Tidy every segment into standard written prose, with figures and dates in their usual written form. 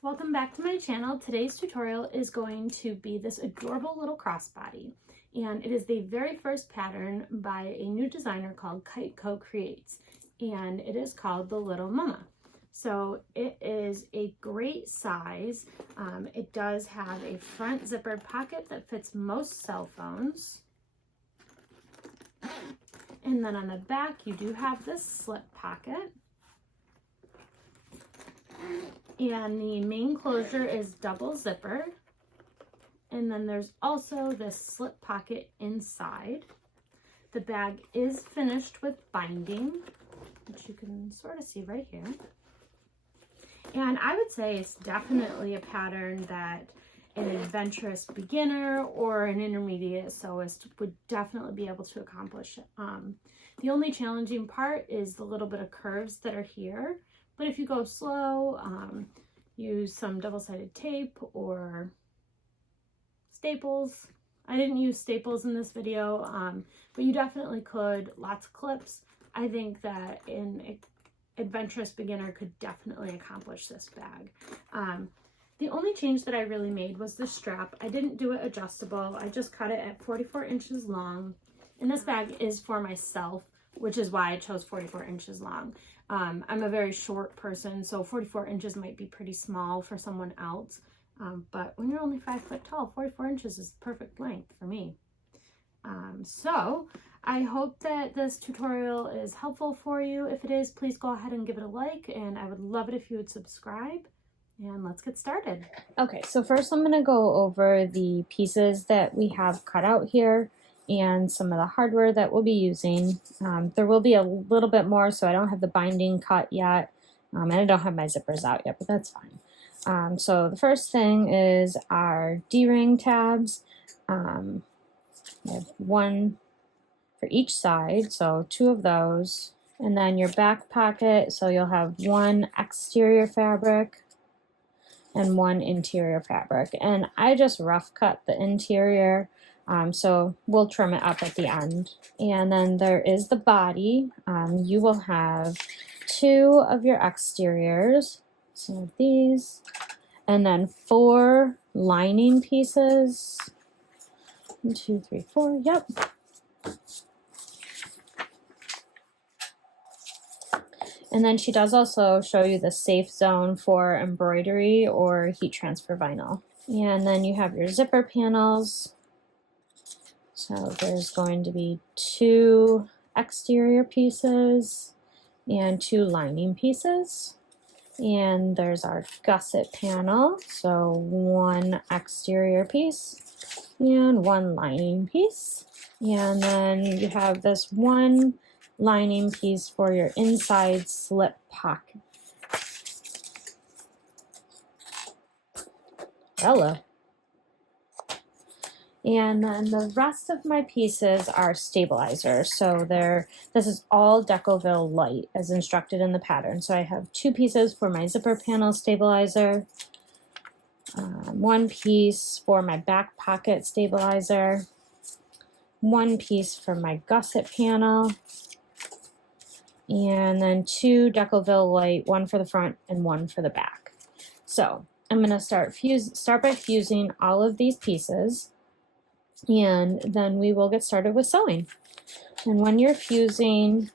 Welcome back to my channel. Today's tutorial is going to be this adorable little crossbody, and it is the very first pattern by a new designer called Kite Co Creates, and it is called the Lil Mumma. So it is a great size. It does have a front zippered pocket that fits most cell phones. And then on the back you do have this slip pocket. And the main closure is double zipper. And then there's also this slip pocket inside. The bag is finished with binding, which you can sort of see right here. And I would say it's definitely a pattern that an adventurous beginner or an intermediate sewist would definitely be able to accomplish. The only challenging part is the little bit of curves that are here. But if you go slow, use some double-sided tape or staples. I didn't use staples in this video, but you definitely could. Lots of clips. I think that an adventurous beginner could definitely accomplish this bag. The only change that I really made was the strap. I didn't do it adjustable. I just cut it at 44 inches long. And this bag is for myself, which is why I chose 44 inches long. I'm a very short person, so 44 inches might be pretty small for someone else. But when you're only 5 foot tall, 44 inches is perfect length for me. So I hope that this tutorial is helpful for you. If it is, please go ahead and give it a like, and I would love it if you would subscribe. And let's get started. Okay, so first I'm going to go over the pieces that we have cut out here and some of the hardware that we'll be using. There will be a little bit more, so I don't have the binding cut yet, and I don't have my zippers out yet, but that's fine. So the first thing is our D-ring tabs. I have one for each side, so 2 of those. And then your back pocket, so you'll have 1 exterior fabric and 1 interior fabric. And I just rough cut the interior, so we'll trim it up at the end. And then there is the body. You will have 2 of your exteriors, so these, and then 4 lining pieces. 1, 2, 3, 4, yep. And then she does also show you the safe zone for embroidery or heat transfer vinyl. And then you have your zipper panels. So there's going to be 2 exterior pieces and 2 lining pieces. And there's our gusset panel. So 1 exterior piece and 1 lining piece. And then you have this 1 lining piece for your inside slip pocket. Hello. And then the rest of my pieces are stabilizers. So this is all Decoville light as instructed in the pattern. So I have 2 pieces for my zipper panel stabilizer, 1 piece for my back pocket stabilizer, 1 piece for my gusset panel, and then 2 Decoville light, 1 for the front and 1 for the back. So I'm going to start by fusing all of these pieces, and then we will get started with sewing. And when you're fusing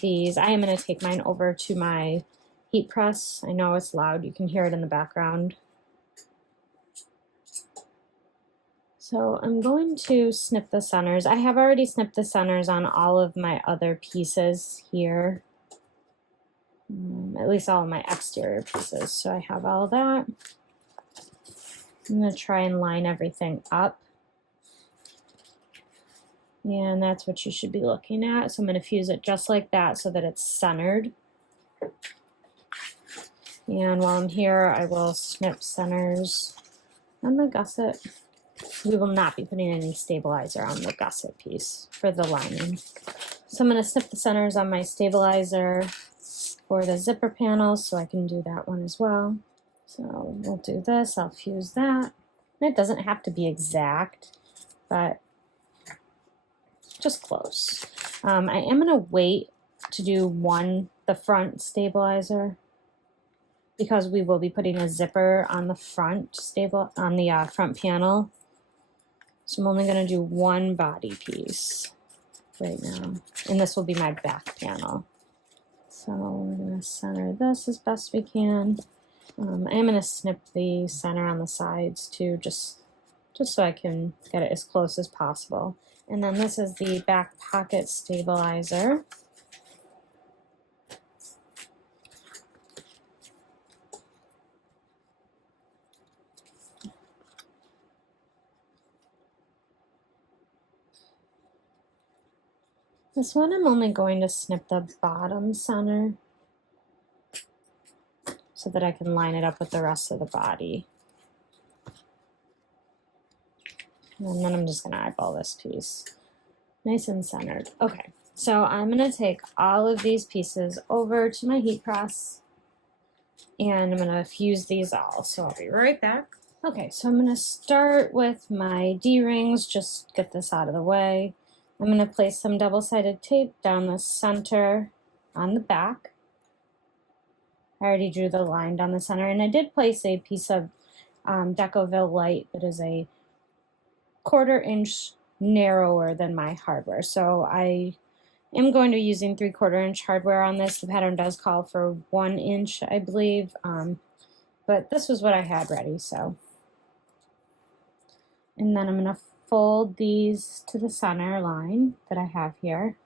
these, I am going to take mine over to my heat press. I know it's loud, you can hear it in the background. So I'm going to snip the centers. I have already snipped the centers on all of my other pieces here, at least all of my exterior pieces. So I have all that. I'm going to try and line everything up. And that's what you should be looking at. So I'm going to fuse it just like that so that it's centered. And while I'm here, I will snip centers on the gusset. We will not be putting any stabilizer on the gusset piece for the lining. So I'm going to snip the centers on my stabilizer for the zipper panel, so I can do that one as well. So we'll do this, I'll fuse that. And it doesn't have to be exact, but just close. I am going to wait to do the front stabilizer. because we will be putting a zipper on the front front panel. So I'm only going to do one body piece right now, and this will be my back panel. So we're going to center this as best we can. I am going to snip the center on the sides too, just so I can get it as close as possible. And then this is the back pocket stabilizer. This one I'm only going to snip the bottom center so that I can line it up with the rest of the body. And then I'm just going to eyeball this piece. Nice and centered. Okay, so I'm going to take all of these pieces over to my heat press and I'm going to fuse these all. So I'll be right back. Okay, so I'm going to start with my D-rings, just get this out of the way. I'm going to place some double-sided tape down the center on the back. I already drew the line down the center, and I did place a piece of Decoville Light that is a 1/4 inch narrower than my hardware. So I am going to be using 3/4 inch hardware on this. The pattern does call for 1 inch, I believe, but this was what I had ready. So, and then I'm going to fold these to the center line that I have here.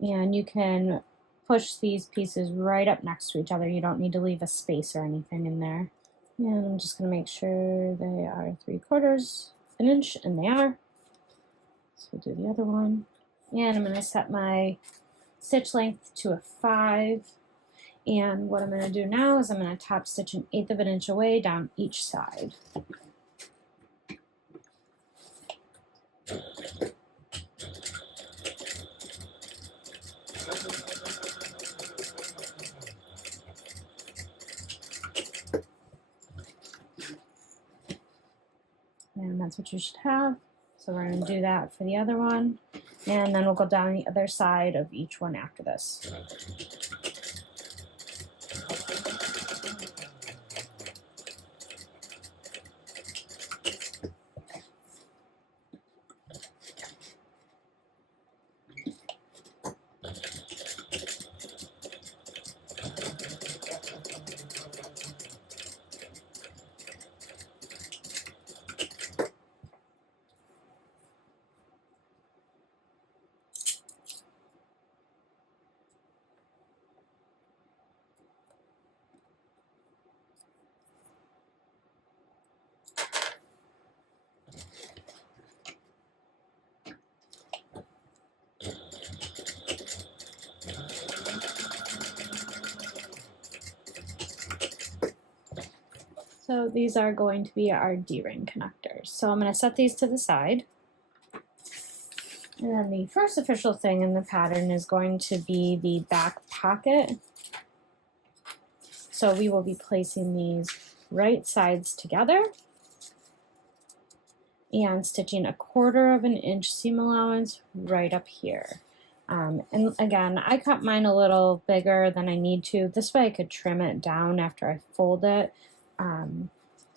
And you can push these pieces right up next to each other. You don't need to leave a space or anything in there. And I'm just going to make sure they are 3/4 inch, and they are. So we'll do the other one. And I'm going to set my stitch length to a 5. And what I'm going to do now is I'm going to top stitch 1/8 of an inch away down each side. And that's what you should have. So we're going to do that for the other one. And then we'll go down the other side of each one after this. So these are going to be our D-ring connectors. So I'm going to set these to the side. And then the first official thing in the pattern is going to be the back pocket. So we will be placing these right sides together and stitching 1/4 inch seam allowance right up here. And again, I cut mine a little bigger than I need to. This way I could trim it down after I fold it.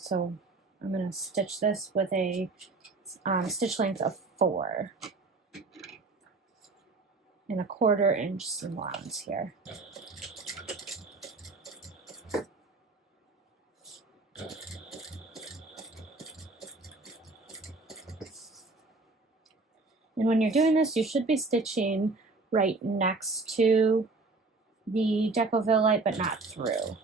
So I'm going to stitch this with a stitch length of 4 and 1/4 inch seam allowance here. And when you're doing this, you should be stitching right next to the Decoville Light, but not through.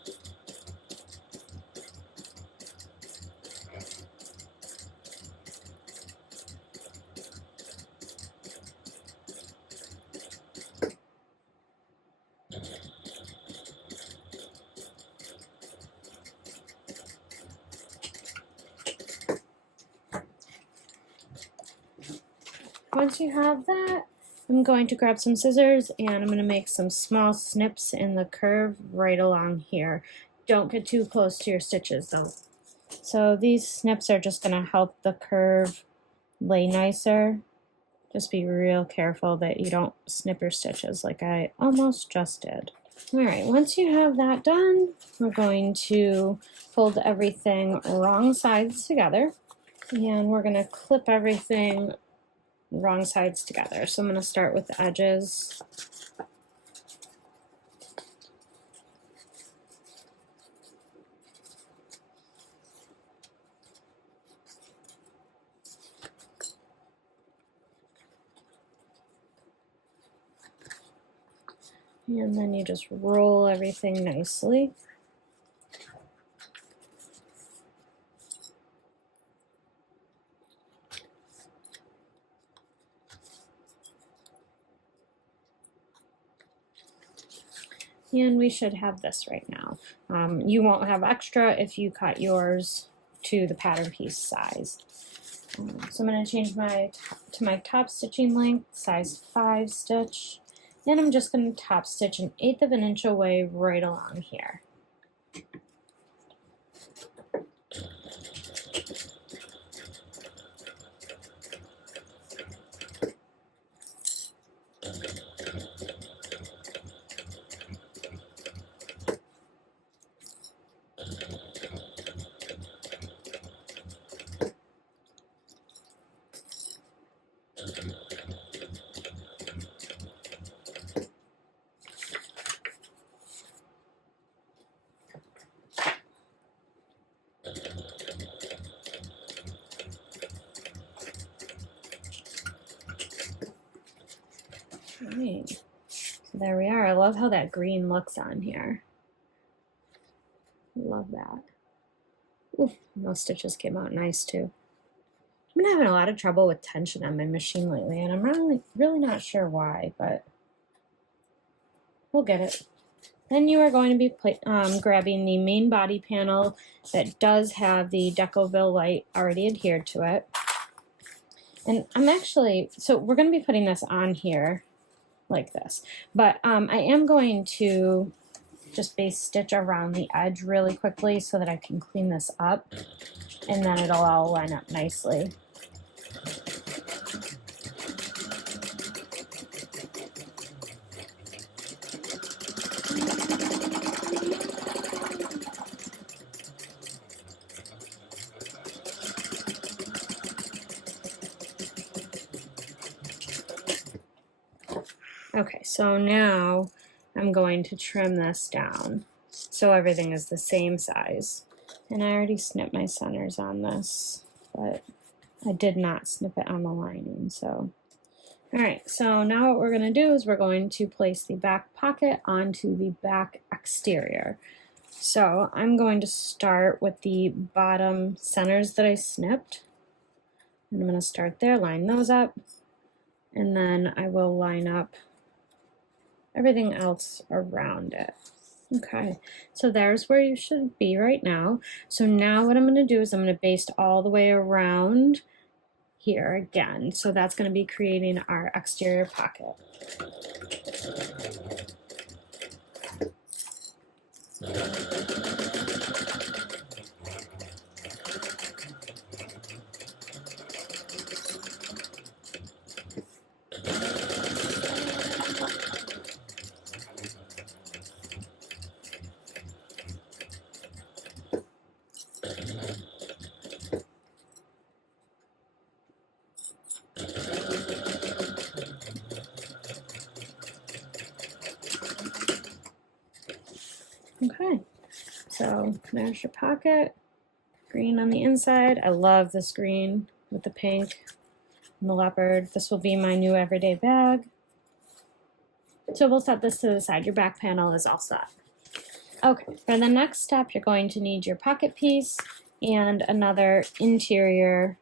Once you have that, I'm going to grab some scissors and I'm going to make some small snips in the curve right along here. Don't get too close to your stitches though. So these snips are just going to help the curve lay nicer. Just be real careful that you don't snip your stitches like I almost just did. All right, once you have that done, we're going to fold everything wrong sides together, and we're going to clip everything wrong sides together. So I'm going to start with the edges. And then you just roll everything nicely. And we should have this right now. You won't have extra if you cut yours to the pattern piece size. So I'm going to change to my top stitching length, size 5 stitch. And I'm just going to top stitch 1/8 of an inch away right along here. Right. So there we are. I love how that green looks on here. Love that. Ooh, those stitches came out nice too. I've been having a lot of trouble with tension on my machine lately, and I'm really not sure why, but we'll get it. Then you are going to be grabbing the main body panel that does have the Decoville light already adhered to it. And so we're going to be putting this on here like this, but I am going to just base stitch around the edge really quickly so that I can clean this up, and then it'll all line up nicely. Okay, so now I'm going to trim this down so everything is the same size. And I already snipped my centers on this, but I did not snip it on the lining, so. All right, so now what we're gonna do is we're going to place the back pocket onto the back exterior. So I'm going to start with the bottom centers that I snipped. And I'm gonna start there, line those up, and then I will line up everything else around it. Okay, so there's where you should be right now. So now what I'm going to do is I'm going to baste all the way around here again. So that's going to be creating our exterior pocket. Okay, so there's your pocket. Green on the inside. I love this green with the pink and the leopard. This will be my new everyday bag. So we'll set this to the side. Your back panel is all set. Okay, for the next step, you're going to need your pocket piece and another interior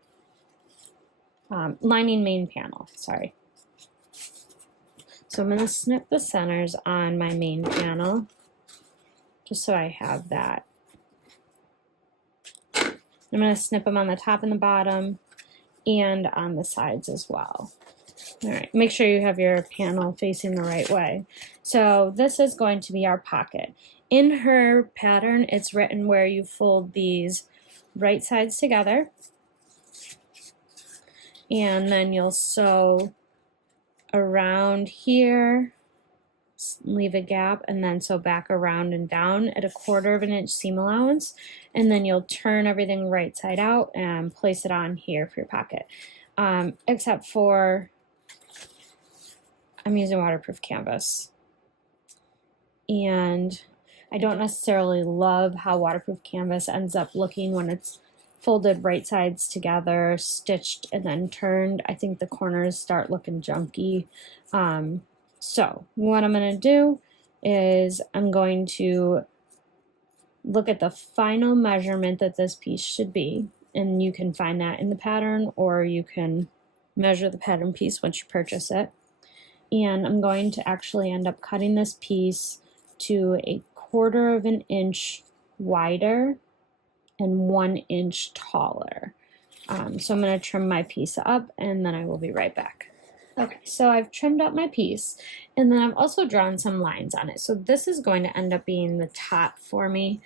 lining main panel, sorry. So I'm going to snip the centers on my main panel, just so I have that. I'm going to snip them on the top and the bottom and on the sides as well. All right, make sure you have your panel facing the right way. So this is going to be our pocket. In her pattern, it's written where you fold these right sides together, and then you'll sew around here, leave a gap, and then sew back around and down at 1/4 of an inch seam allowance, and then you'll turn everything right side out and place it on here for your pocket. Except for I'm using waterproof canvas, and I don't necessarily love how waterproof canvas ends up looking when it's folded right sides together, stitched, and then turned. I think the corners start looking junky. So what I'm going to do is I'm going to look at the final measurement that this piece should be, and you can find that in the pattern, or you can measure the pattern piece once you purchase it. And I'm going to actually end up cutting this piece to 1/4 of an inch wider and 1 inch taller. So I'm going to trim my piece up, and then I will be right back. Okay, so I've trimmed up my piece, and then I've also drawn some lines on it. So this is going to end up being the top for me.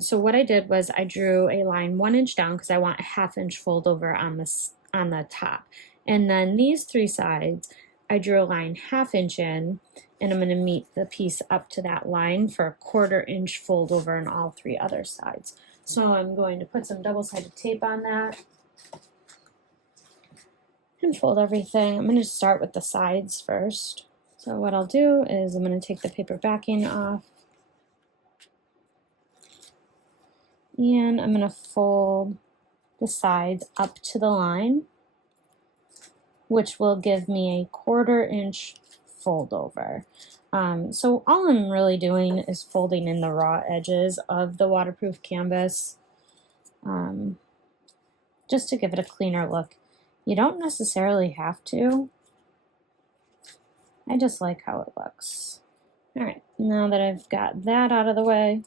So what I did was I drew a line 1 inch down because I want a 1/2 inch fold over on the top. And then these 3 sides, I drew a line 1/2 inch in, and I'm going to meet the piece up to that line for a 1/4 inch fold over on all 3 other sides. So I'm going to put some double-sided tape on that and fold everything. I'm going to start with the sides first. So what I'll do is I'm going to take the paper backing off, and I'm going to fold the sides up to the line, which will give me a 1/4 inch fold over. So all I'm really doing is folding in the raw edges of the waterproof canvas, just to give it a cleaner look. You don't necessarily have to. I just like how it looks. All right, now that I've got that out of the way,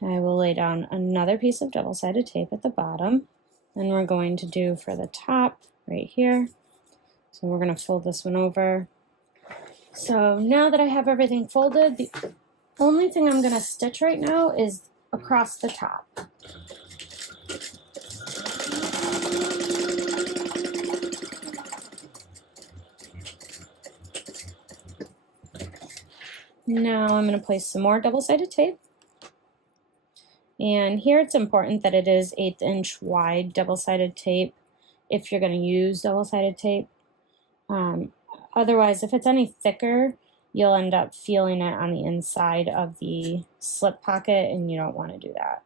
I will lay down another piece of double-sided tape at the bottom, and we're going to do for the top right here. So we're going to fold this one over. So now that I have everything folded, the only thing I'm going to stitch right now is across the top. Now I'm going to place some more double-sided tape. And here it's important that it is 1/8 inch wide double-sided tape if you're going to use double-sided tape. Otherwise, if it's any thicker, you'll end up feeling it on the inside of the slip pocket, and you don't want to do that.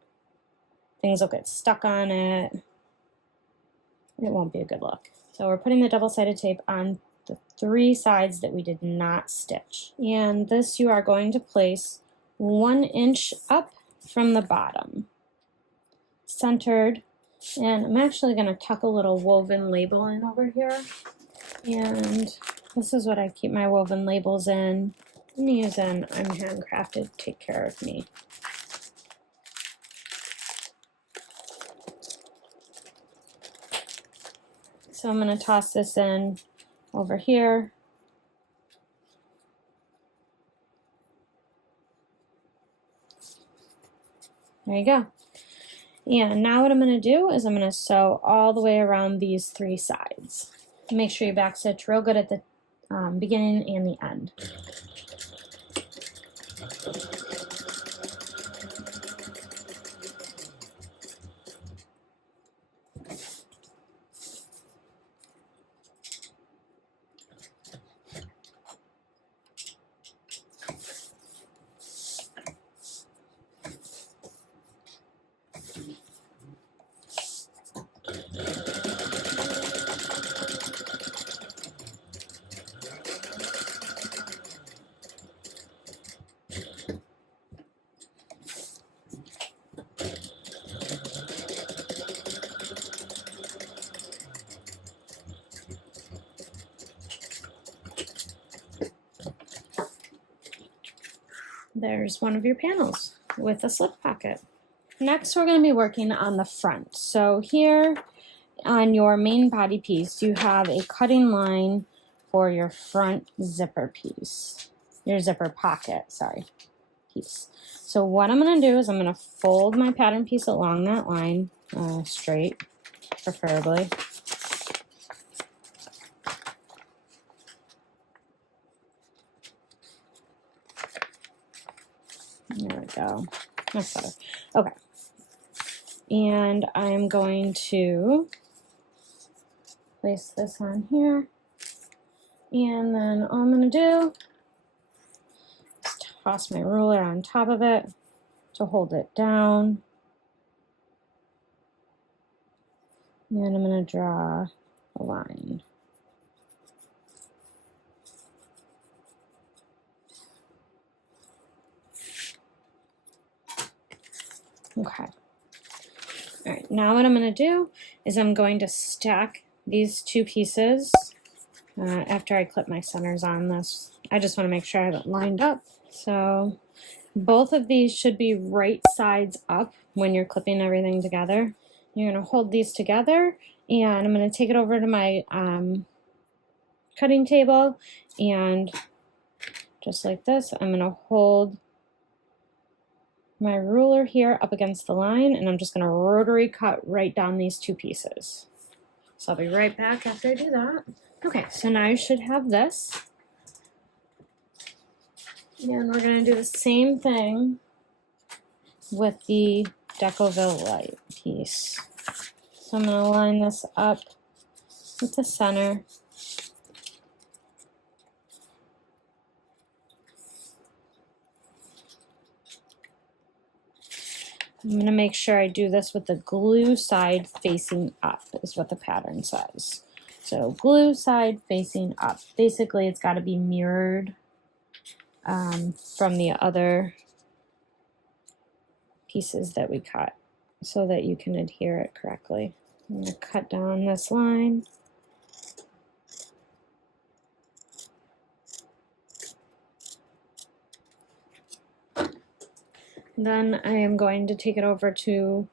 Things will get stuck on it. It won't be a good look. So we're putting the double-sided tape on the 3 sides that we did not stitch. And this you are going to place 1 inch up from the bottom, centered. And I'm actually going to tuck a little woven label in over here. And this is what I keep my woven labels in. I'm using I'm Handcrafted Take Care of Me. So I'm going to toss this in over here. There you go. And now what I'm going to do is I'm going to sew all the way around these 3 sides. Make sure you backstitch real good at the beginning and the end. There's one of your panels with a slip pocket. Next, we're going to be working on the front. So here on your main body piece, you have a cutting line for your front zipper piece, your zipper pocket, piece. So what I'm going to do is I'm going to fold my pattern piece along that line, straight, preferably. There we go. That's better. Okay. And I'm going to place this on here. And then all I'm going to do is toss my ruler on top of it to hold it down. And I'm going to draw a line. Okay. All right, now what I'm going to do is I'm going to stack these two pieces after I clip my centers on this. I just want to make sure I have it lined up. So both of these should be right sides up when you're clipping everything together. You're going to hold these together, and I'm going to take it over to my cutting table, and just like this, I'm going to hold my ruler here up against the line, and I'm just going to rotary cut right down these two pieces. So I'll be right back after I do that. Okay, so now you should have this. And we're going to do the same thing with the Decoville light piece. So I'm going to line this up with the center. I'm going to make sure I do this with the glue side facing up, is what the pattern says. So glue side facing up. Basically, it's got to be mirrored from the other pieces that we cut so that you can adhere it correctly. I'm going to cut down this line. Then I am going to take it over to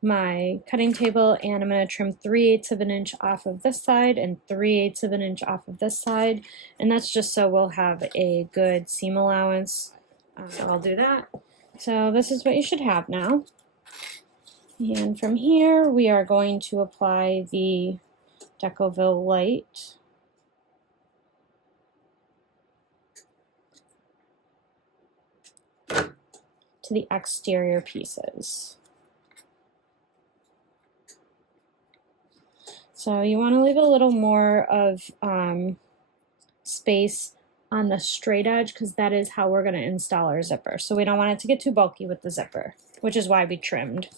my cutting table, and I'm going to trim 3/8 of an inch off of this side and 3/8 of an inch off of this side, and that's just so we'll have a good seam allowance. So I'll do that. So this is what you should have now. And from here we are going to apply the Decoville light. To the exterior pieces. So you want to leave a little more of space on the straight edge, because that is how we're going to install our zipper. So we don't want it to get too bulky with the zipper, which is why we trimmed.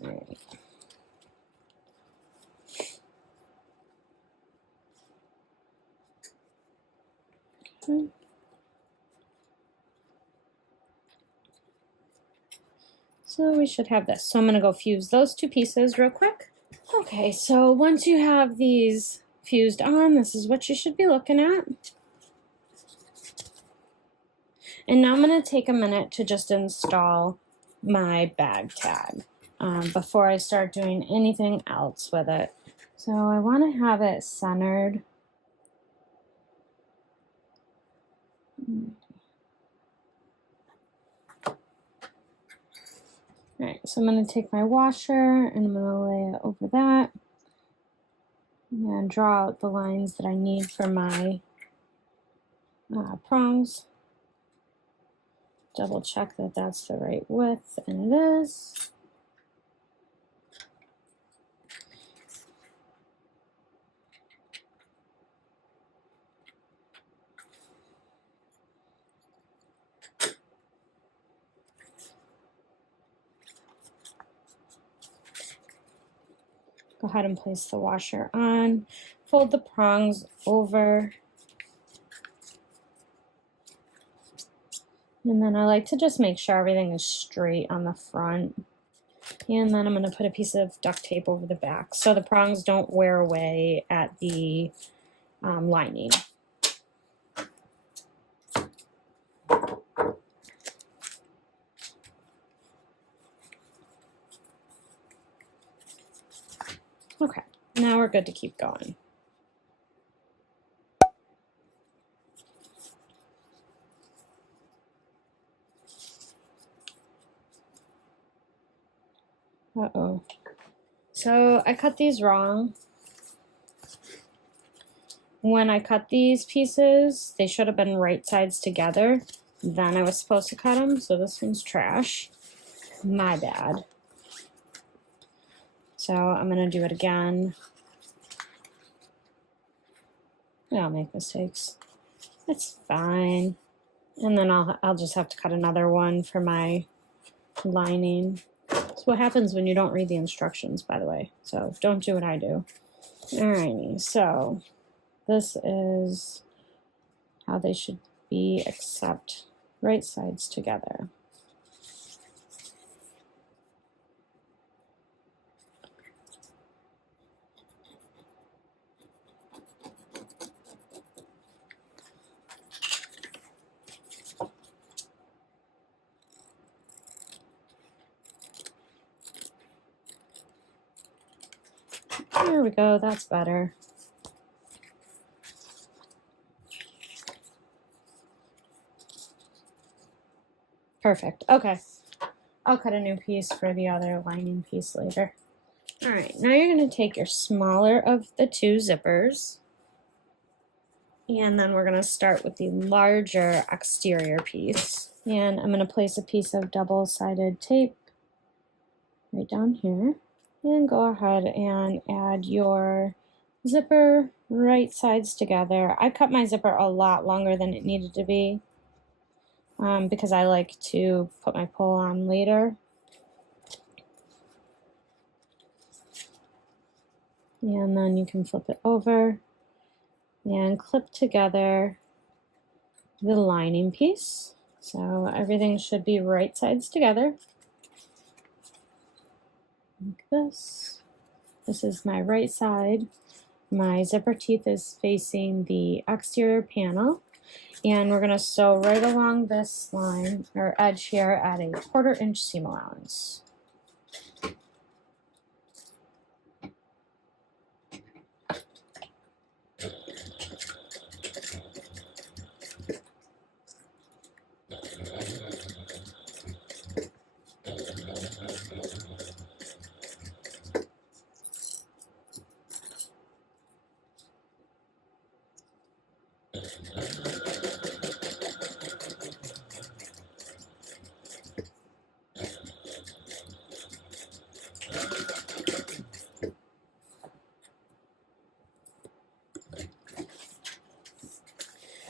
All right. Okay. So we should have this. So I'm going to go fuse those two pieces real quick. Okay, so once you have these fused on, this is what you should be looking at. And now I'm going to take a minute to just install my bag tag before I start doing anything else with it. So I want to have it centered. Alright, so I'm going to take my washer and I'm going to lay it over that. And draw out the lines that I need for my prongs. Double check that that's the right width, and it is. Go ahead and place the washer on. Fold the prongs over. And then I like to just make sure everything is straight on the front. And then I'm going to put a piece of duct tape over the back so the prongs don't wear away at the lining. Okay, now we're good to keep going. Uh-oh. So I cut these wrong. When I cut these pieces, they should have been right sides together. then I was supposed to cut them, so this one's trash. My bad. So I'm gonna do it again. I'll make mistakes. It's fine. And then I'll just have to cut another one for my lining. That's what happens when you don't read the instructions, by the way. So don't do what I do. Alrighty, so this is how they should be, except right sides together. There we go, that's better. Perfect, okay. I'll cut a new piece for the other lining piece later. All right, now you're gonna take your smaller of the two zippers, and then we're gonna start with the larger exterior piece. And I'm gonna place a piece of double-sided tape right down here. And go ahead and add your zipper right sides together. I cut my zipper a lot longer than it needed to be because I like to put my pull on later. And then you can flip it over and clip together the lining piece. So everything should be right sides together. Like this. This is my right side. My zipper teeth is facing the exterior panel. And we're gonna sew right along this line or edge here at a 1/4 inch seam allowance.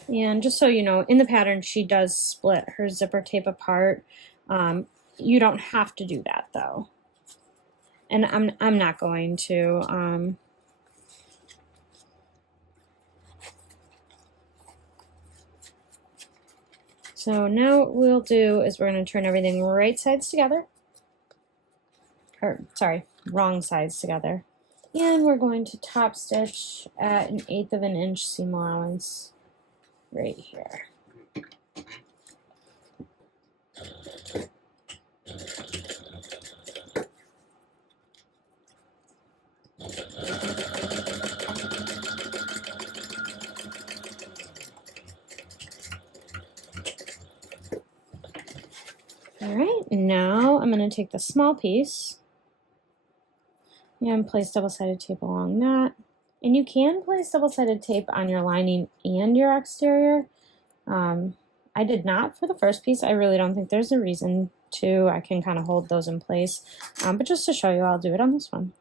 And just so you know, in the pattern, she does split her zipper tape apart. You don't have to do that though. And I'm not going to. So now what we'll do is we're going to turn everything right sides together. Or, sorry, wrong sides together. And we're going to top stitch at 1/8 of an inch seam allowance right here. All right, now I'm going to take the small piece and place double-sided tape along that. And you can place double-sided tape on your lining and your exterior. I did not for the first piece. I really don't think there's a reason to. I can kind of hold those in place. But just to show you, I'll do it on this one.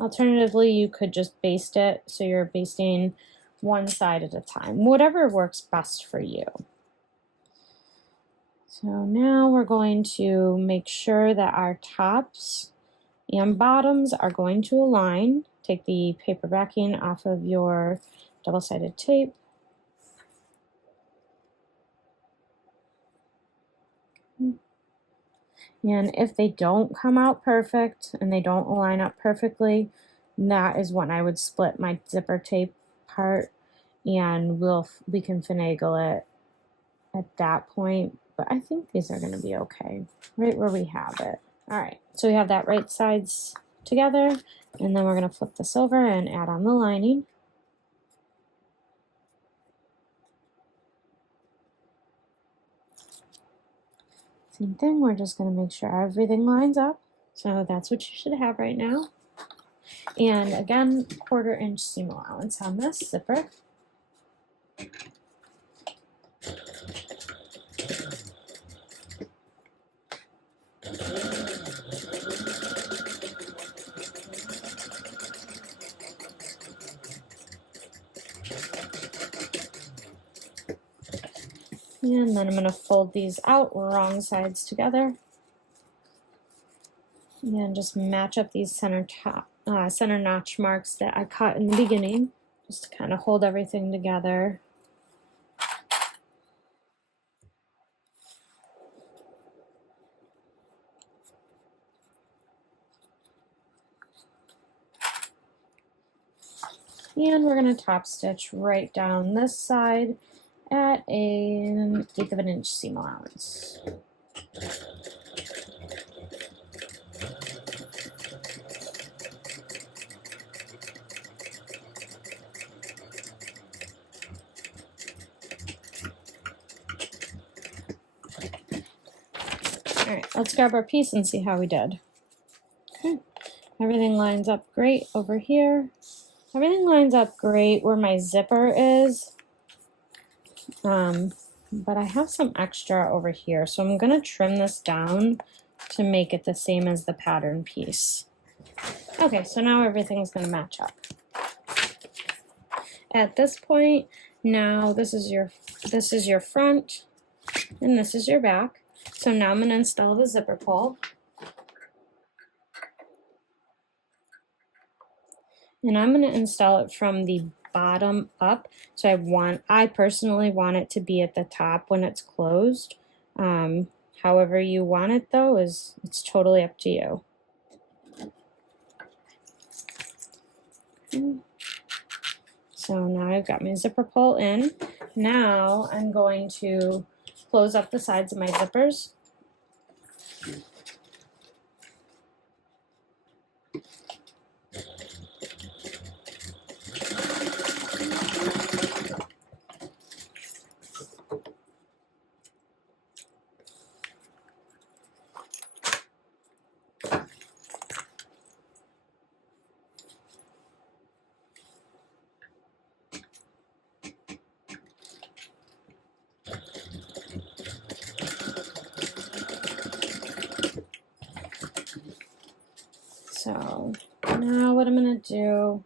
Alternatively, you could just baste it, so you're basting one side at a time, whatever works best for you. So now we're going to make sure that our tops and bottoms are going to align. Take the paper backing off of your double-sided tape. And if they don't come out perfect and they don't line up perfectly, that is when I would split my zipper tape part, and we can finagle it at that point. But I think these are going to be okay, right where we have it. All right, so we have that right sides together, and then we're going to flip this over and add on the lining. Same thing, we're just going to make sure everything lines up. So that's what you should have right now. And again, 1/4 inch seam allowance on this zipper. And then I'm going to fold these out wrong sides together. And just match up these center notch marks that I cut in the beginning, just to kind of hold everything together. And we're going to top stitch right down this side at an 1/8 of an inch seam allowance. All right, let's grab our piece and see how we did. Okay, everything lines up great over here. Everything lines up great where my zipper is. But I have some extra over here, so I'm gonna trim this down to make it the same as the pattern piece. Okay, so now everything's gonna match up. At this point, now this is your front and this is your back. So now I'm gonna install the zipper pull. And I'm gonna install it from the bottom up. So I personally want it to be at the top when it's closed. However you want it though, it's totally up to you. So now I've got my zipper pull in. Now I'm going to close up the sides of my zippers. So now what I'm going to do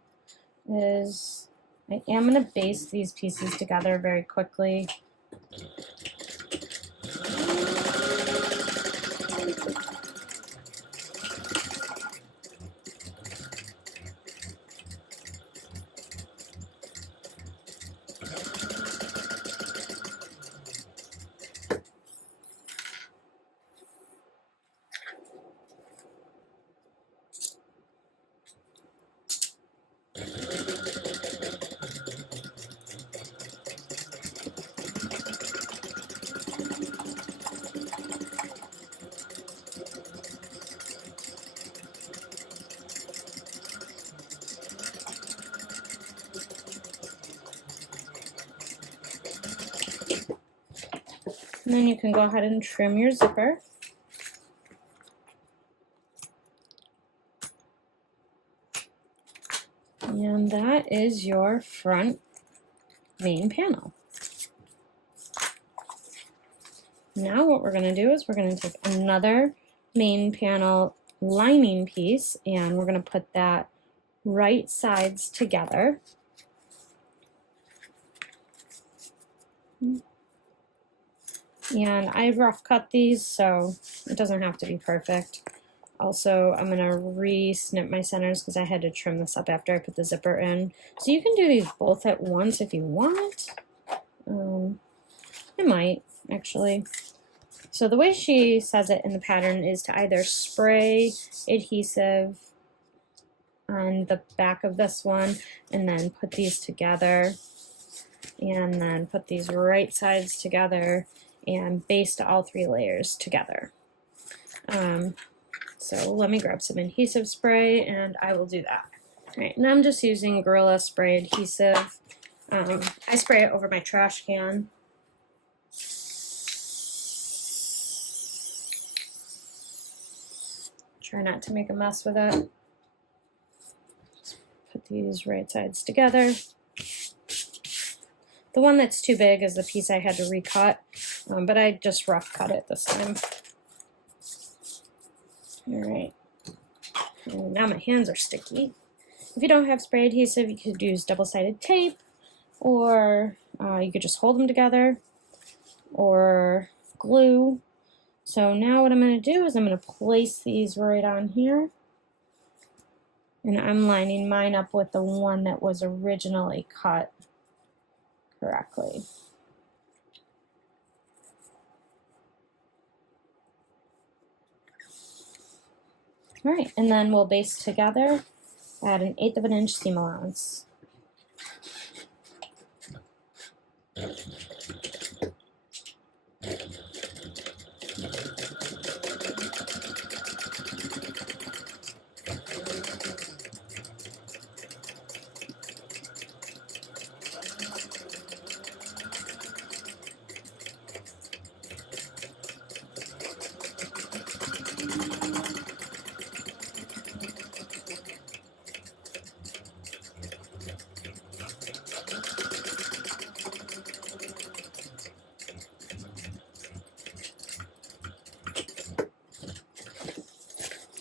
is I am going to baste these pieces together very quickly. And then you can go ahead and trim your zipper. And that is your front main panel. Now what we're going to do is we're going to take another main panel lining piece and we're going to put that right sides together. And I rough cut these, so it doesn't have to be perfect. Also, I'm going to re-snip my centers because I had to trim this up after I put the zipper in. So you can do these both at once if you want. I might, actually. So the way she says it in the pattern is to either spray adhesive on the back of this one and then put these together and then put these right sides together and baste all 3 layers together. So let me grab some adhesive spray and I will do that. All right, now I'm just using Gorilla Spray adhesive. I spray it over my trash can. Try not to make a mess with it. Just put these right sides together. The The one that's too big is the piece I had to recut, but I just rough cut it this time. All right, and now my hands are sticky. If you don't have spray adhesive, you could use double-sided tape, or you could just hold them together, or glue. So now what I'm going to do is I'm going to place these right on here. And I'm lining mine up with the one that was originally cut correctly. All right, and then we'll baste together at an 1/8 of an inch seam allowance.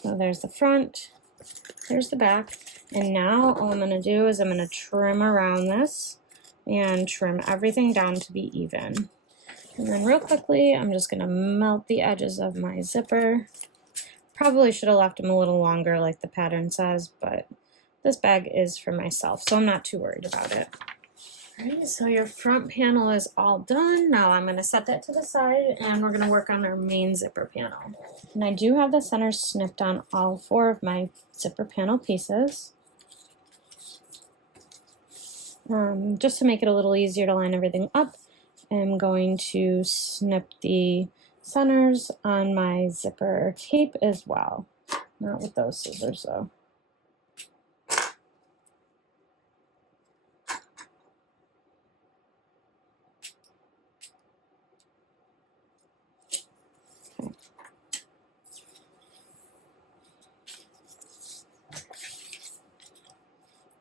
So there's the front, there's the back, and now all I'm going to do is I'm going to trim around this and trim everything down to be even. And then real quickly, I'm just going to melt the edges of my zipper. Probably should have left them a little longer like the pattern says, but this bag is for myself, so I'm not too worried about it. Alright, so your front panel is all done. Now I'm going to set that to the side and we're going to work on our main zipper panel. And I do have the center snipped on all 4 of my zipper panel pieces. Just to make it a little easier to line everything up, I'm going to snip the centers on my zipper tape as well. Not with those scissors though.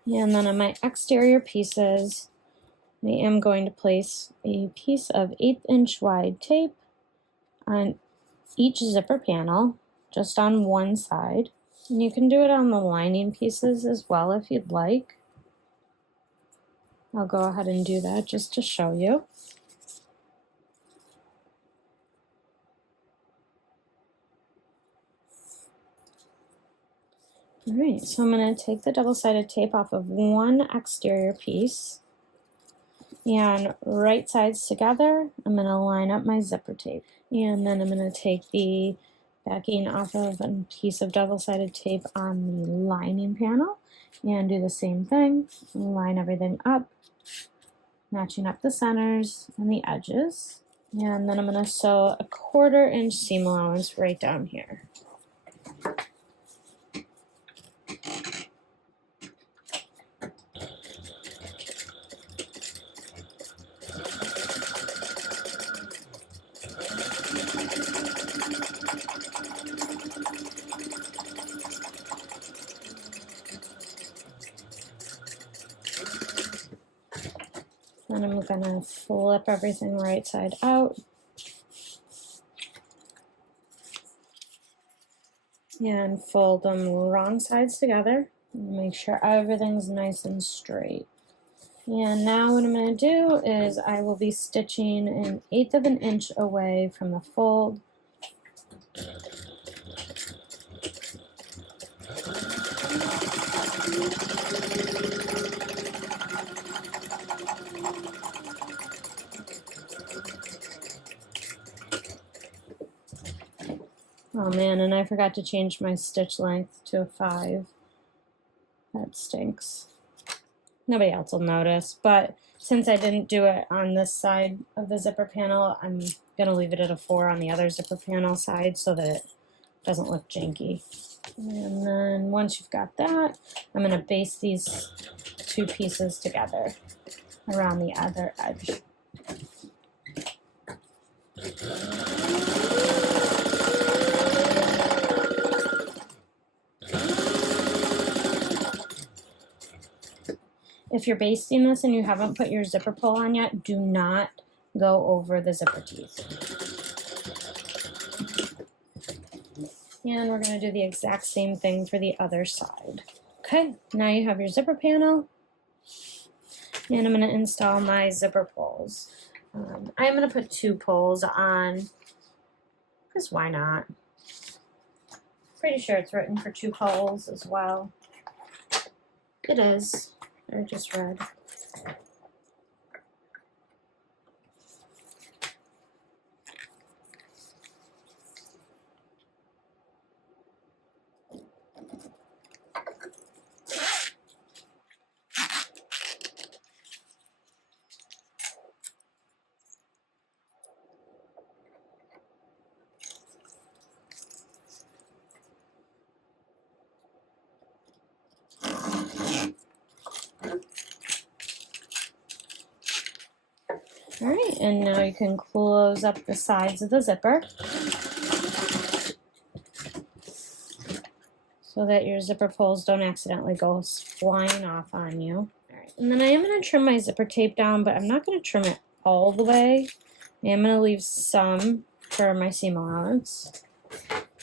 And then on my exterior pieces, I am going to place a piece of 1/8 inch wide tape on each zipper panel, just on one side. And you can do it on the lining pieces as well if you'd like. I'll go ahead and do that just to show you. All right, so I'm going to take the double-sided tape off of one exterior piece, and right sides together, I'm going to line up my zipper tape. And then I'm going to take the backing off of a piece of double-sided tape on the lining panel and do the same thing. Line everything up, matching up the centers and the edges. And then I'm going to sew a 1/4 inch seam allowance right down here. Then I'm going to flip everything right side out. And fold them wrong sides together. Make sure everything's nice and straight. And now what I'm going to do is I will be stitching an 1/8 of an inch away from the fold. Oh man, and I forgot to change my stitch length to a 5. That stinks. Nobody else will notice, but since I didn't do it on this side of the zipper panel, I'm going to leave it at a 4 on the other zipper panel side so that it doesn't look janky. And then once you've got that, I'm going to baste these 2 pieces together around the other edge. If you're basting this and you haven't put your zipper pull on yet, do not go over the zipper teeth. And we're going to do the exact same thing for the other side. Okay, now you have your zipper panel. And I'm going to install my zipper pulls. I'm going to put 2 pulls on, because why not? Pretty sure it's written for 2 pulls as well. It is. I just read. All right, and now you can close up the sides of the zipper so that your zipper pulls don't accidentally go flying off on you. All right, and then I am going to trim my zipper tape down, but I'm not going to trim it all the way. I am going to leave some for my seam allowance.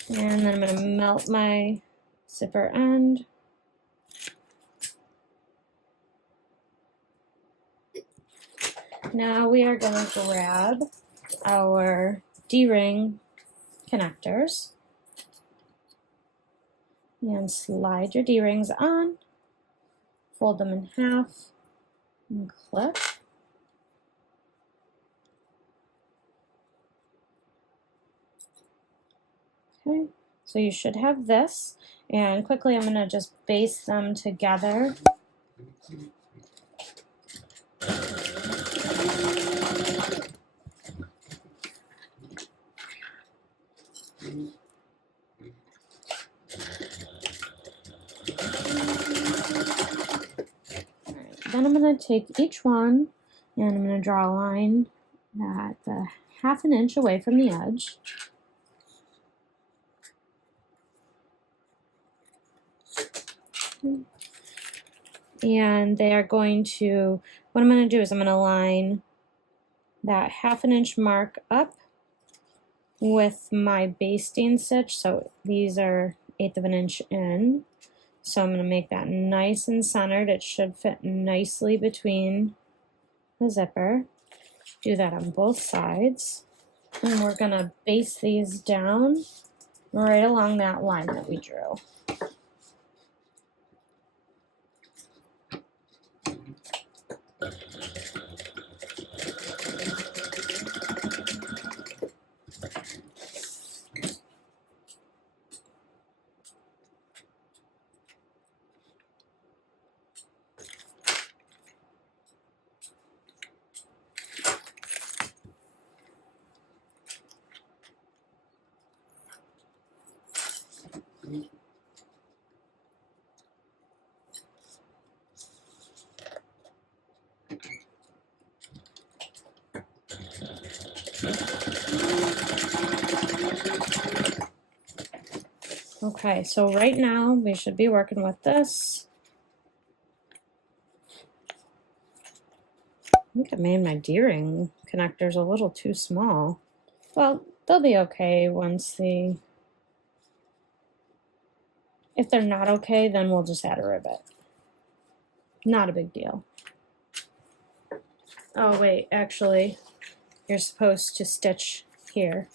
And then I'm going to melt my zipper end. Now we are going to grab our D-ring connectors and slide your D-rings on, fold them in half, and clip. Okay, so you should have this, and quickly I'm going to just baste them together. Then I'm going to take each one and I'm going to draw a line at the 1/2 inch away from the edge. And they are going to, what I'm going to do is I'm going to line that 1/2 inch mark up with my basting stitch. So these are 1/8 of an inch in. So I'm going to make that nice and centered. It should fit nicely between the zipper. Do that on both sides. And we're going to baste these down right along that line that we drew. Okay, so right now we should be working with this. I think I made my D-ring connectors a little too small. Well, they'll be okay once if they're not okay, then we'll just add a rivet. Not a big deal. Oh wait, actually, you're supposed to stitch here.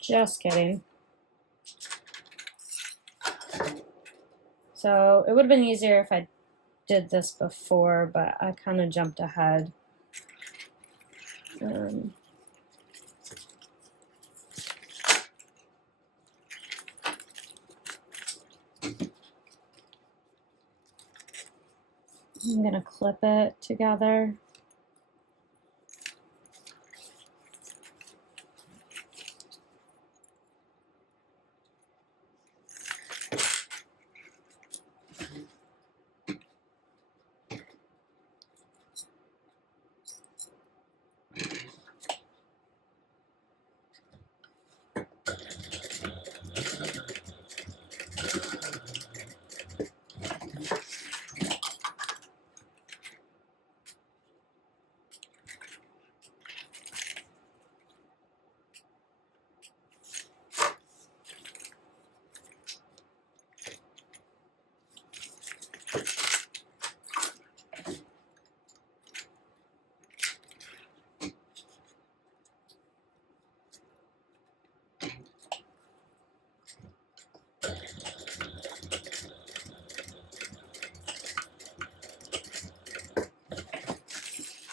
Just kidding. So it would have been easier if I did this before, but I kind of jumped ahead. I'm going to clip it together.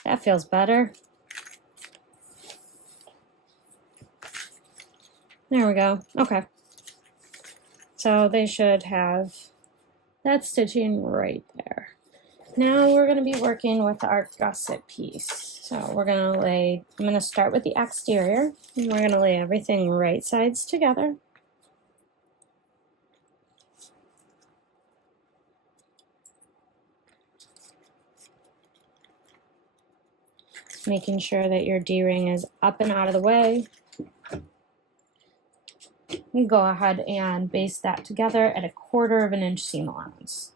That feels better. There we go. Okay. So they should have that stitching right there. Now we're going to be working with our gusset piece. So we're going to I'm going to start with the exterior, and we're going to lay everything right sides together. Making sure that your D-ring is up and out of the way. You go ahead and baste that together at 1/4 of an inch seam allowance.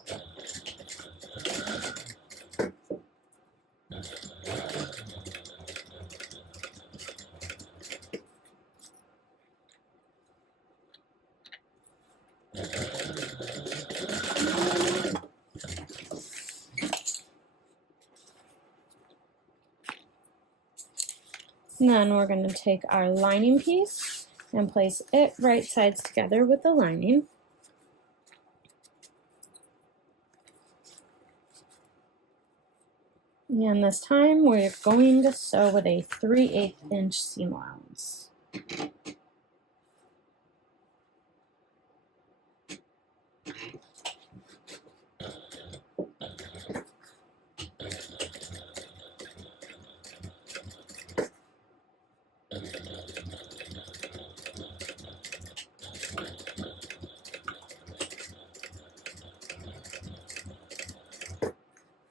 And then we're going to take our lining piece and place it right sides together with the lining. And this time we're going to sew with a 3/8 inch seam allowance.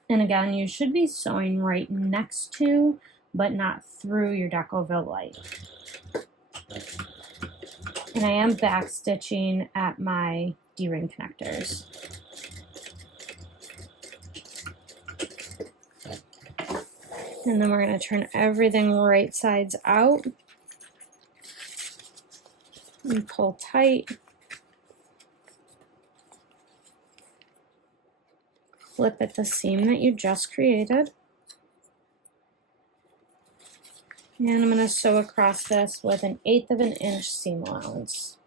And again, you should be sewing right next to, but not through your deco light. And I am back stitching at my D-ring connectors. And then we're going to turn everything right sides out and pull tight. Flip at the seam that you just created. And I'm going to sew across this with 1/8 of an inch seam allowance.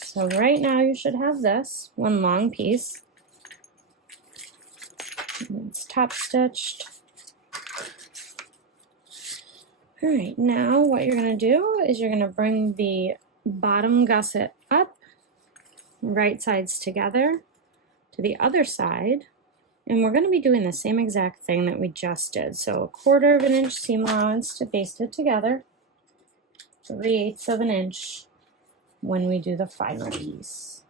So right now you should have this one long piece. And it's top stitched. All right, now what you're going to do is you're going to bring the bottom gusset up, right sides together to the other side, and we're going to be doing the same exact thing that we just did. So 1/4 of an inch seam allowance to baste it together, 3/8 of an inch when we do the final piece.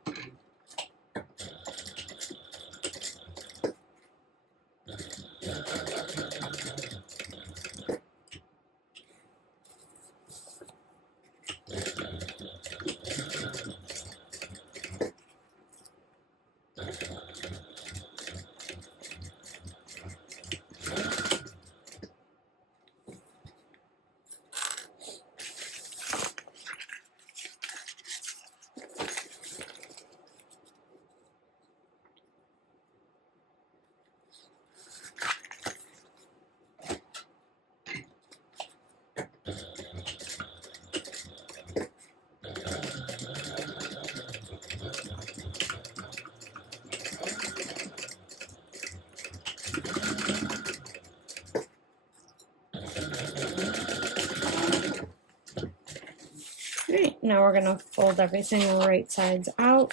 Alright, now we're going to fold everything right sides out.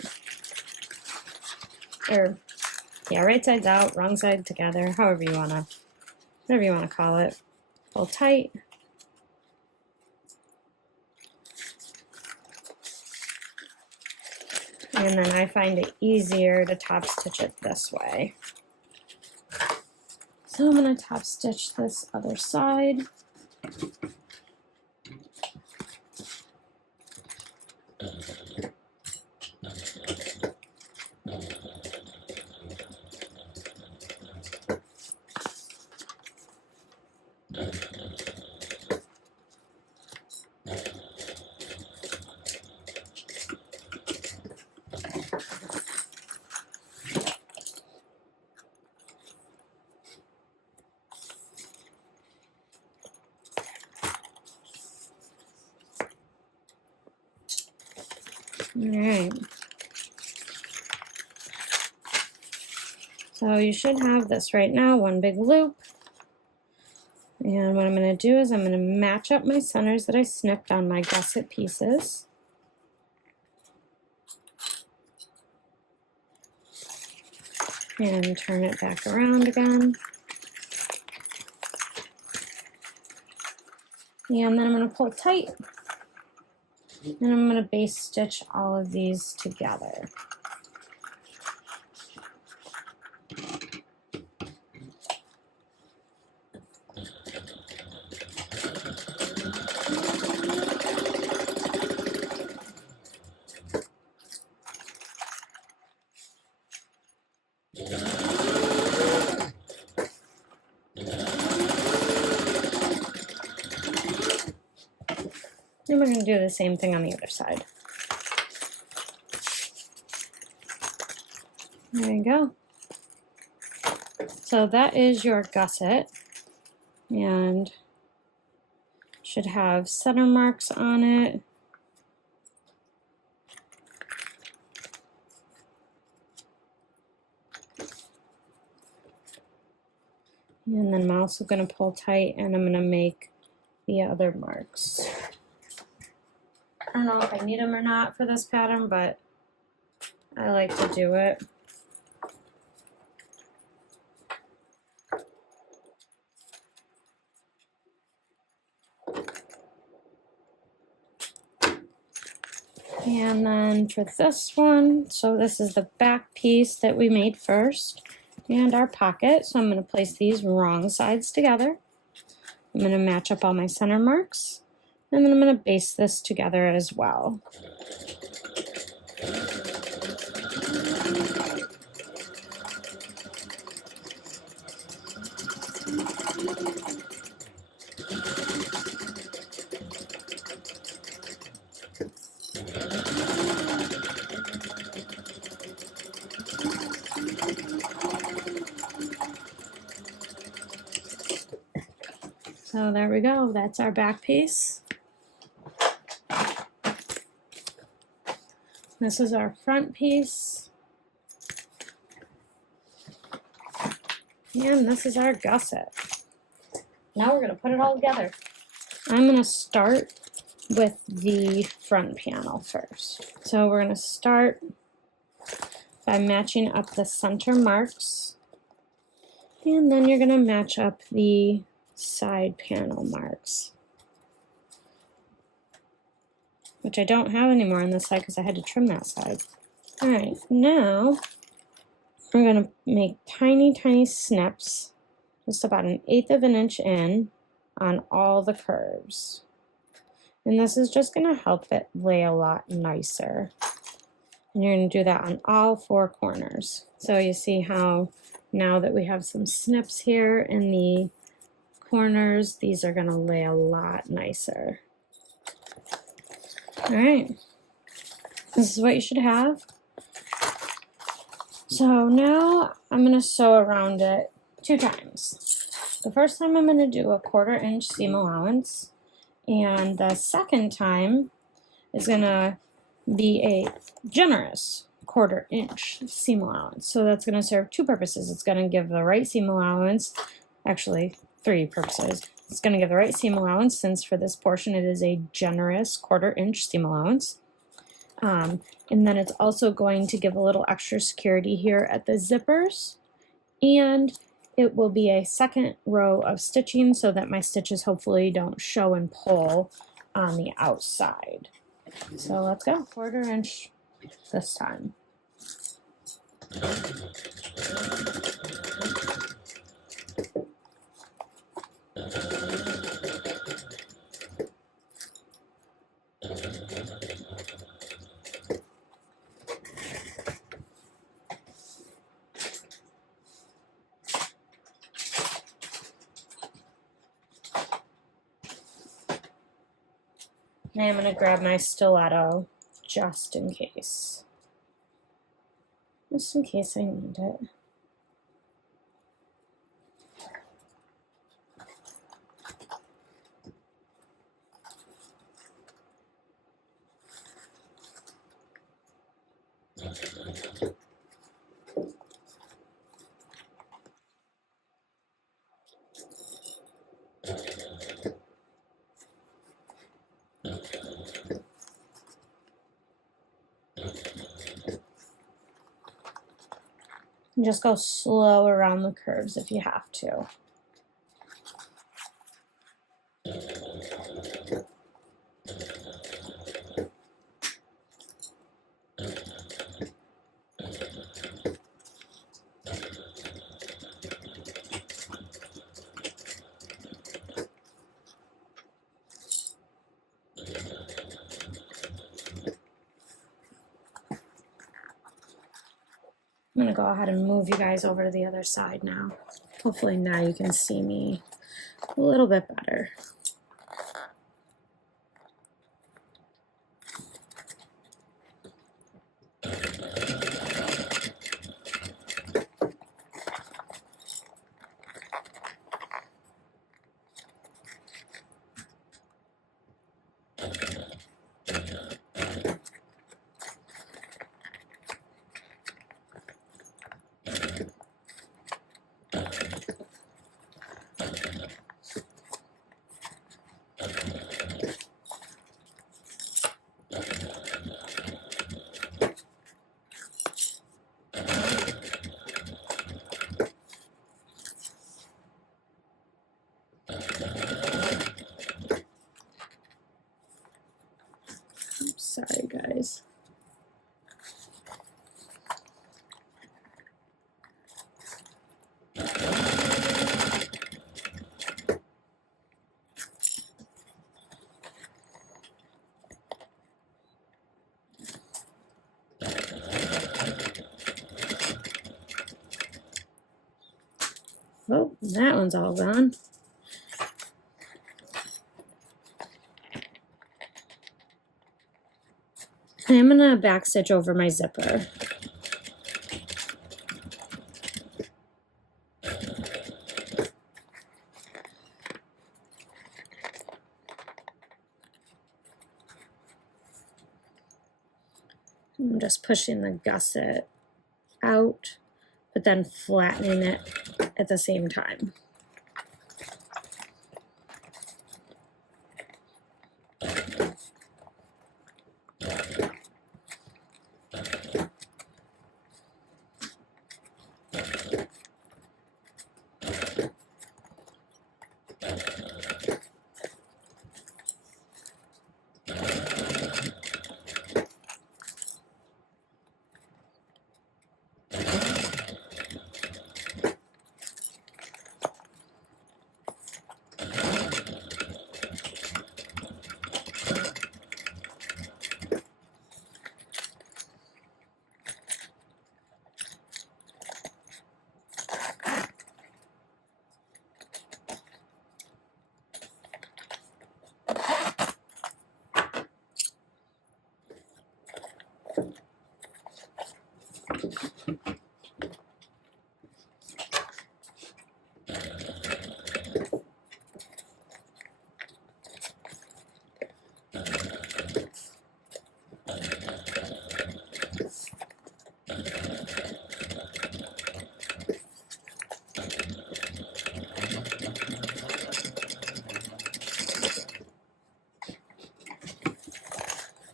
Right sides out, wrong side together, whatever you want to call it. Pull tight. And then I find it easier to top stitch it this way. So I'm going to top stitch this other side. All right. So you should have this right now, one big loop. And what I'm going to do is I'm going to match up my centers that I snipped on my gusset pieces. And turn it back around again. And then I'm going to pull tight. And I'm going to base stitch all of these together. And we're going to do the same thing on the other side. There you go. So that is your gusset, and should have center marks on it. And then I'm also going to pull tight, and I'm going to make the other marks. I don't know if I need them or not for this pattern, but I like to do it. And then for this one, so this is the back piece that we made first and our pocket. So I'm going to place these wrong sides together. I'm going to match up all my center marks, and then I'm going to base this together as well. So there we go, that's our back piece. This is our front piece. And this is our gusset. Now we're going to put it all together. I'm going to start with the front panel first. So we're going to start by matching up the center marks. And then you're going to match up the side panel marks, which I don't have anymore on this side because I had to trim that side. All right, now we're going to make tiny, tiny snips, just about 1/8 of an inch in on all the curves. And this is just going to help it lay a lot nicer. And you're going to do that on all 4 corners. So you see how now that we have some snips here in the corners, these are going to lay a lot nicer. All right, this is what you should have. So now I'm going to sew around it 2 times. The first time I'm going to do a 1/4 inch seam allowance, and the second time is going to be a generous 1/4 inch seam allowance. So that's going to serve 2 purposes. It's going to give the right seam allowance, actually 3 purposes. It's going to give the right seam allowance, since for this portion it is a generous 1/4 inch seam allowance. And then it's also going to give a little extra security here at the zippers, and it will be a second row of stitching so that my stitches hopefully don't show and pull on the outside. So let's go, 1/4 inch this time. Now I'm going to grab my stiletto just in case. Just in case I need it. And just go slow around the curves if you have to. I'm gonna go ahead and move you guys over to the other side now. Hopefully now you can see me a little bit better. Oops, sorry guys. Oh, that one's all gone. I'm gonna back stitch over my zipper. I'm just pushing the gusset out, but then flattening it at the same time.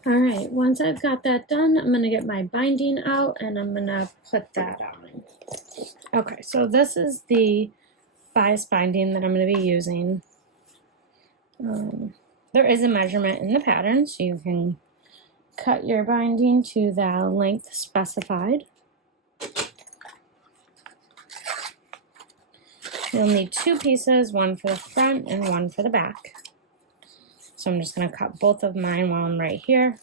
All right, once I've got that done, I'm gonna get my binding out and I'm gonna put that on. Okay, so this is the bias binding that I'm gonna be using. There is a measurement in the pattern, so you can cut your binding to the length specified. You'll need two pieces, one for the front and one for the back. So I'm just gonna cut both of mine while I'm right here.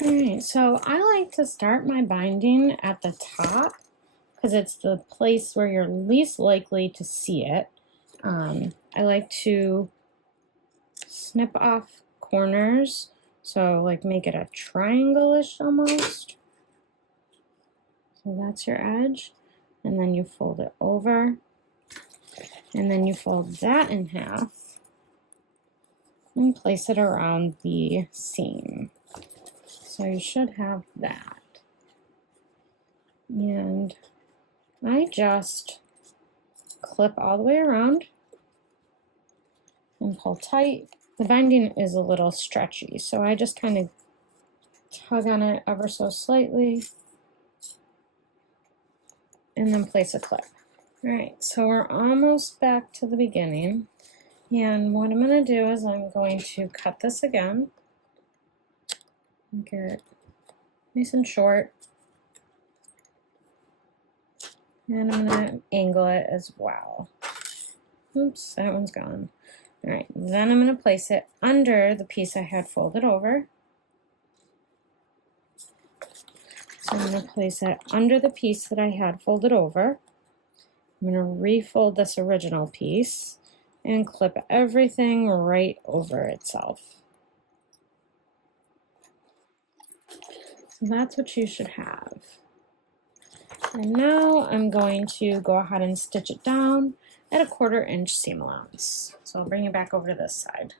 All right, so I like to start my binding at the top because it's the place where you're least likely to see it. I like to snip off corners, so like make it a triangle-ish almost. So that's your edge, and then you fold it over, and then you fold that in half and place it around the seam. So you should have that. And I just clip all the way around and pull tight. The binding is a little stretchy, so I just kind of tug on it ever so slightly and then place a clip. All right, so we're almost back to the beginning. And what I'm going to do is I'm going to cut this again. Get it nice and short. And I'm going to angle it as well. Oops, that one's gone. All right, then I'm going to place it under the piece I had folded over. So I'm going to place it under the piece that I had folded over. I'm going to refold this original piece and clip everything right over itself. So that's what you should have. And now I'm going to go ahead and stitch it down at a 1/4 inch seam allowance. So I'll bring it back over to this side.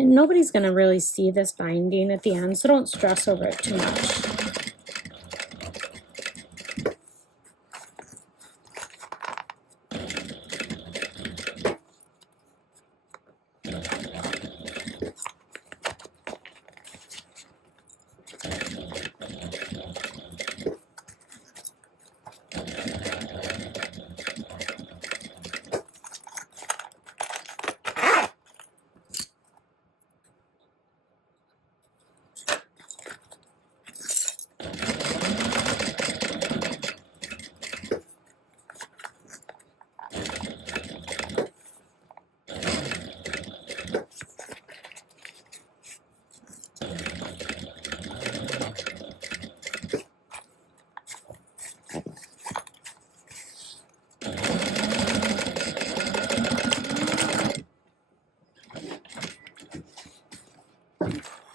And nobody's going to really see this binding at the end, so don't stress over it too much.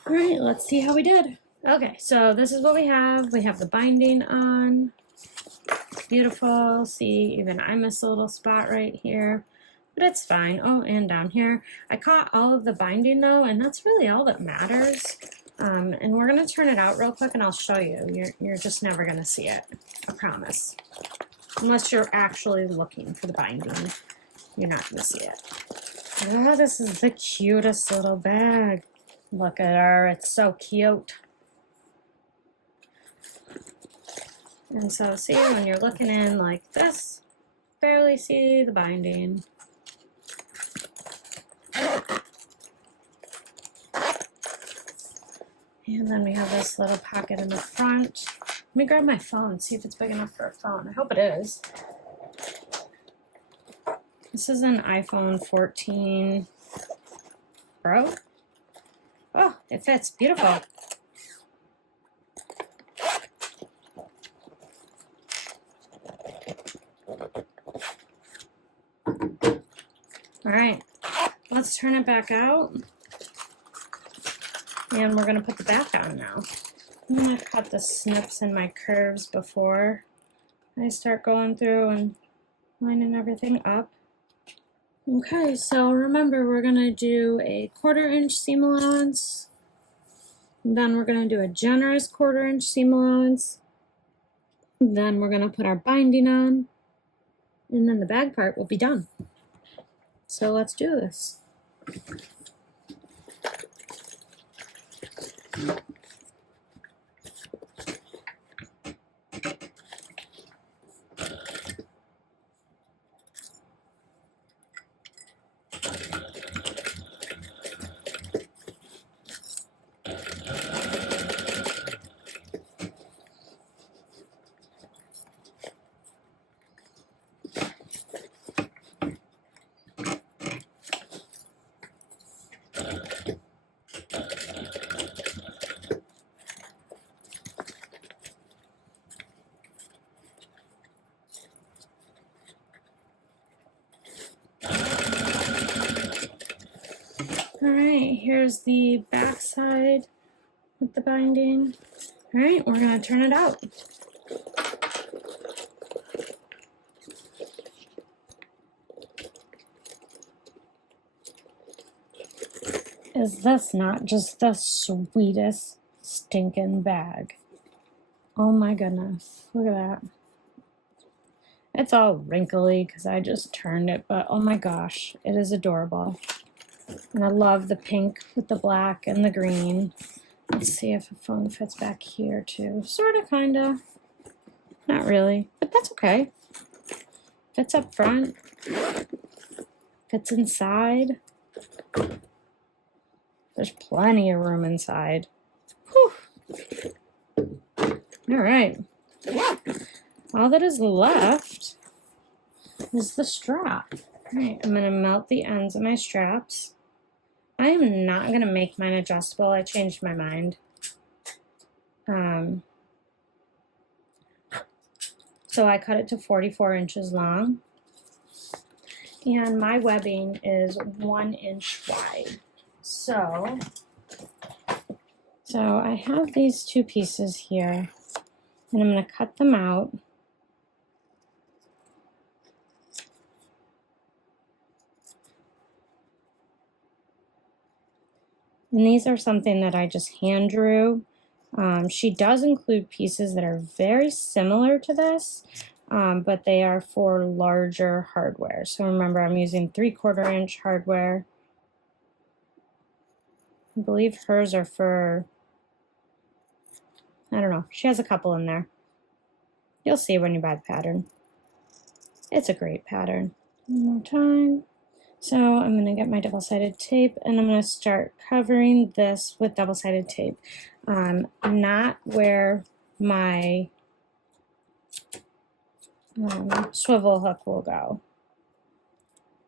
All right, let's see how we did. Okay, so this is what we have. We have the binding on. It's beautiful. See, even I miss a little spot right here, but it's fine. Oh, and down here. I caught all of the binding though, and that's really all that matters. And we're gonna turn it out real quick and I'll show you. You're just never gonna see it, I promise. Unless you're actually looking for the binding, you're not gonna see it. Oh, this is the cutest little bag. Look at her, it's so cute. And so see, when you're looking in like this, barely see the binding. And then we have this little pocket in the front. Let me grab my phone and see if it's big enough for a phone. I hope it is. This is an iPhone 14 Pro. Oh, it fits. Beautiful. All right, let's turn it back out. And we're going to put the back on now. I'm going to cut the snips and my curves before I start going through and lining everything up. Okay, so remember we're going to do a 1/4 inch seam allowance Then we're going to do a generous 1/4 inch seam allowance. Then we're going to put our binding on, and then the bag part will be done. So let's do this. All right, here's the back side with the binding. All right, we're gonna turn it out. Is this not just the sweetest stinking bag? Oh my goodness, look at that. It's all wrinkly because I just turned it, but oh my gosh, it is adorable. And I love the pink with the black and the green. Let's see if the phone fits back here too. Sort of, kind of. Not really, but that's okay. Fits up front. Fits inside. There's plenty of room inside. Whew. All right. All that is left is the strap. All right, I'm going to melt the ends of my straps. I am not going to make mine adjustable. I changed my mind. So I cut it to 44 inches long. And my webbing is 1 inch wide. So I have these 2 pieces here. And I'm going to cut them out. And these are something that I just hand drew. She does include pieces that are very similar to this, but they are for larger hardware. So remember, I'm using 3/4 inch hardware. I believe hers are for, I don't know, she has a couple in there. You'll see when you buy the pattern. It's a great pattern. One more time. So I'm going to get my double-sided tape and I'm going to start covering this with double-sided tape. Not where my swivel hook will go.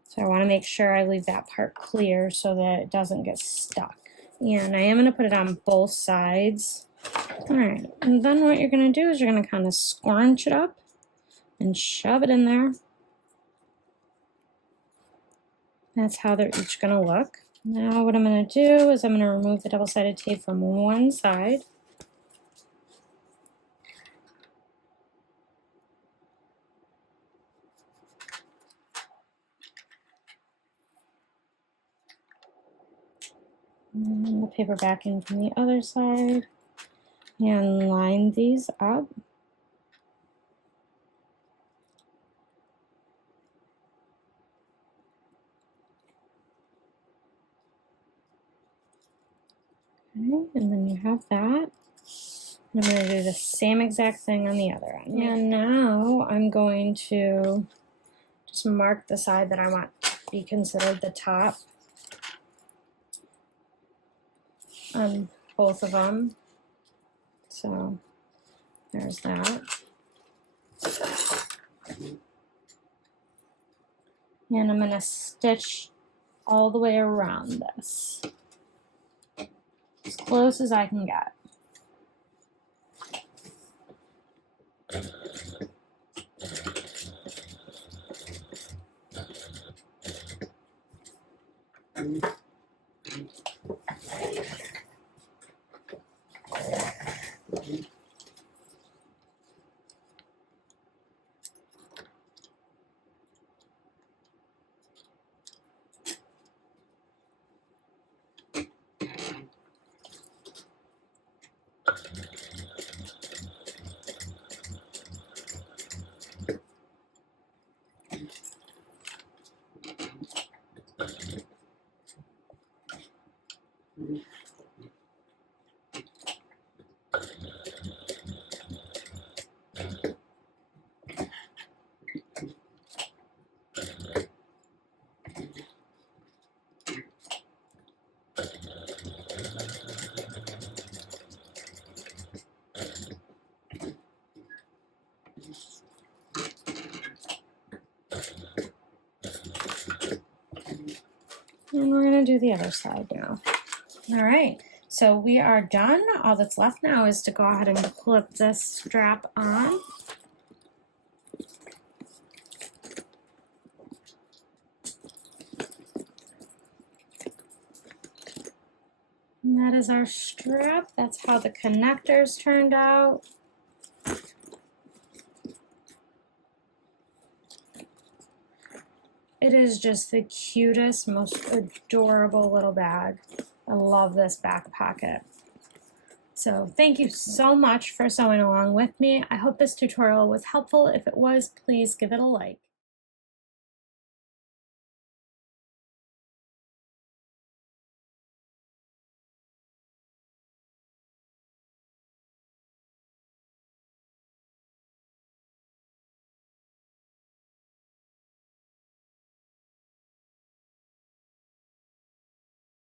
So I want to make sure I leave that part clear so that it doesn't get stuck. And I am going to put it on both sides. All right, and then what you're going to do is you're going to kind of scrunch it up and shove it in there. That's how they're each going to look. Now what I'm going to do is I'm going to remove the double-sided tape from one side. And the paper back in from the other side. And line these up. Okay, and then you have that. I'm going to do the same exact thing on the other end. And now I'm going to just mark the side that I want to be considered the top on both of them. So there's that. And I'm going to stitch all the way around this, as close as I can get. And we're going to do the other side now. All right, so we are done. All that's left now is to go ahead and clip this strap on. And that is our strap. That's how the connectors turned out. It is just the cutest, most adorable little bag. I love this back pocket. So thank you so much for sewing along with me. I hope this tutorial was helpful. If it was, please give it a like.